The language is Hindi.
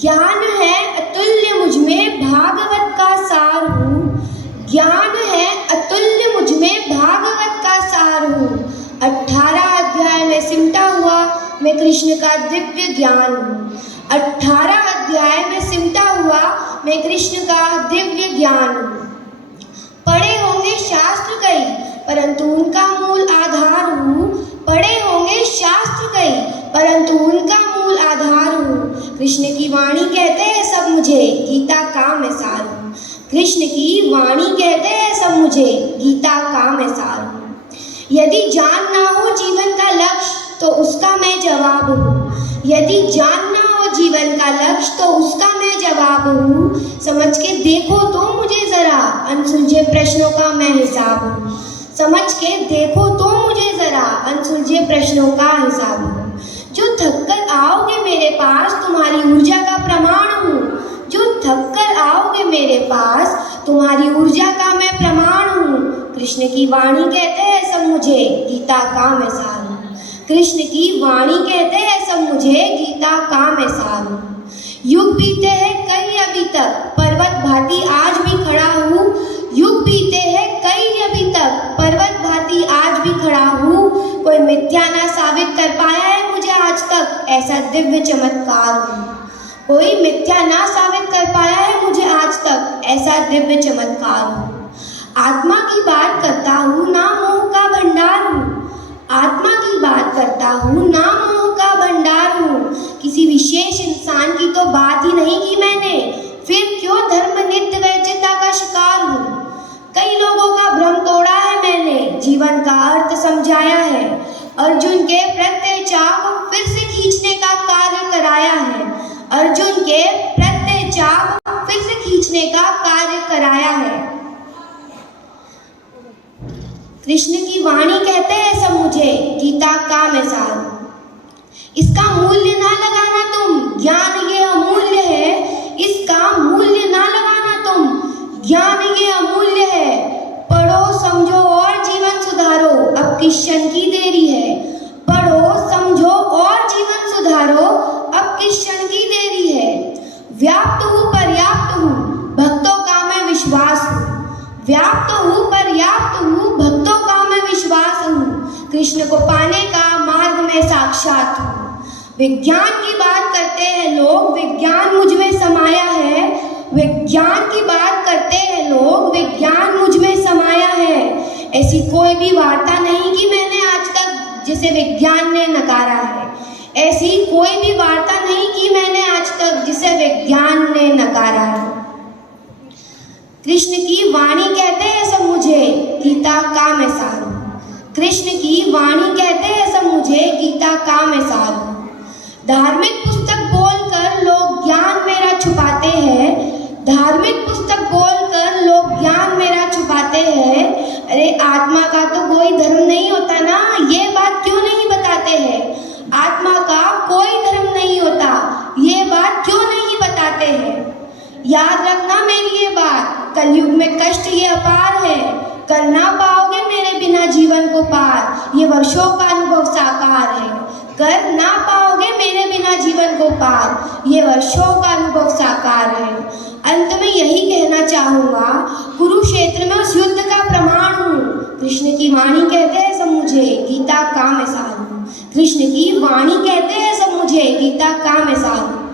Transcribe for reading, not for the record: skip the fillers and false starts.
ज्ञान है अतुल्य मुझ में भागवत का सार हूँ। ज्ञान है अतुल्य मुझ में भागवत का सार हूँ। 18 अध्याय में सिमटा हुआ मैं कृष्ण का दिव्य ज्ञान हूँ। 18 अध्याय में सिमटा हुआ मैं कृष्ण का दिव्य ज्ञान हूँ। पढ़े होंगे शास्त्र कई परंतु उनका मूल आधार हूँ। पढ़े होंगे शास्त्र कई परंतु उनका मूल आधार हूँ। कृष्ण की वाणी कहते हैं सब मुझे, गीता का मैं सार हूँ। कृष्ण की वाणी कहते हैं सब मुझे, गीता का मैं सार हूँ। यदि जान ना हो जीवन का लक्ष्य तो उसका मैं जवाब हूँ। यदि जान ना हो जीवन का लक्ष्य तो उसका मैं जवाब हूँ। समझ के देखो तो मुझे जरा, अनसुलझे प्रश्नों का मैं हिसाब हूँ। समझ के देखो तो मुझे जरा, अनसुलझे प्रश्नों का हिसाब हूँ। जो थक कर आओगे मेरे पास तुम्हारी ऊर्जा का प्रमाण हूँ। जो थक कर आओगे मेरे पास तुम्हारी ऊर्जा का मैं प्रमाण हूँ। कृष्ण की वाणी कहते हैं सब मुझे, गीता का मैं सार हूँ। कृष्ण की वाणी कहते हैं सब मुझे, गीता का मैं सार हूँ। युग बीते हैं कई अभी तक, पर्वत भांति आज भी खड़ा हूँ। युग बीते हैं कई अभी तक, पर्वत भांति आज भी खड़ा हूँ। कोई मिथ्या ना साबित कर पाया है मुझे आज तक, ऐसा दिव्य चमत्कार हूँ। कोई मिथ्या ना साबित कर पाया है मुझे आज तक, ऐसा दिव्य चमत्कार हूँ। आत्मा की बात करता हूँ ना मोह का भंडार हूँ। आत्मा की बात करता हूँ ना मोह का भंडार हूँ। किसी विशेष इंसान की तो बात ही नहीं की मैंने, फिर क्यों धर्म नित्य वैचित्रता का शिकार हूँ। कई लोगों का भ्रम तोड़ा है मैंने, जीवन का अर्थ समझाया है। अर्जुन के प्रत्यय चाह को फिर से खींचने का कार्य कराया है। अर्जुन के प्रत्यय चाह को फिर से खींचने का कार्य कराया है। कृष्ण की वाणी कहते हैं सब मुझे, गीता का मैं सार हूँ। इसका मूल्य ना लगाना तुम, ज्ञान ये अमूल्य है। इसका मूल्य ना लगाना तुम, ज्ञान ये अमूल्य है। पढ़ो समझो और जीवन सुधारो, अब किस क्षण की देरी है। पढ़ो समझो और जीवन सुधारो, अब किस क्षण की देरी है। व्याप्त हूँ पर्याप्त हूँ, भक्तों का मैं विश्वास हूँ। व्याप्त हूँ पर्याप्त हूँ, भक्तों का मैं विश्वास हूँ। कृष्ण को पाने का मार्ग में साक्षात हूँ। विज्ञान की बात करते हैं लोग, विज्ञान मुझ में समाया है। विज्ञान की बात करते हैं लोग, विज्ञान मुझ में समाया है। ऐसी कोई भी वार्ता नहीं की मैंने आज तक जिसे विज्ञान ने नकारा है। ऐसी कोई भी वार्ता नहीं की मैंने आज तक जिसे विज्ञान ने नकारा है। कृष्ण की वाणी कहते हैं सब मुझे, गीता का मैं सार हूँ। कृष्ण की वाणी कहते हैं सब मुझे, गीता का मैं सार हूँ। धार्मिक पुस्तक बोलकर लोग ज्ञान मेरा छुपाते हैं। धार्मिक पुस्तक बोलकर लोग ज्ञान मेरा छुपाते हैं। अरे आत्मा का तो कोई धर्म नहीं होता ना, ये बात क्यों नहीं बताते हैं। आत्मा का कोई धर्म नहीं होता, ये बात क्यों नहीं बताते हैं। याद रखना मेरी ये बात, कलयुग में कष्ट ये अपार है। कर ना पाओगे मेरे बिना जीवन को पार, ये वर्षों का अनुभव साकार है। कर ना पाओगे मेरे बिना जीवन को पार, ये वर्षों का अनुभव साकार है। अंत में यही कहना चाहूँगा, कुरुक्षेत्र में उस युद्ध का प्रमाण हूँ। कृष्ण की वाणी कहते हैं सब मुझे, गीता का मैं सार हूँ। कृष्ण की वाणी कहते हैं सब मुझे, गीता का मैं सार हूँ।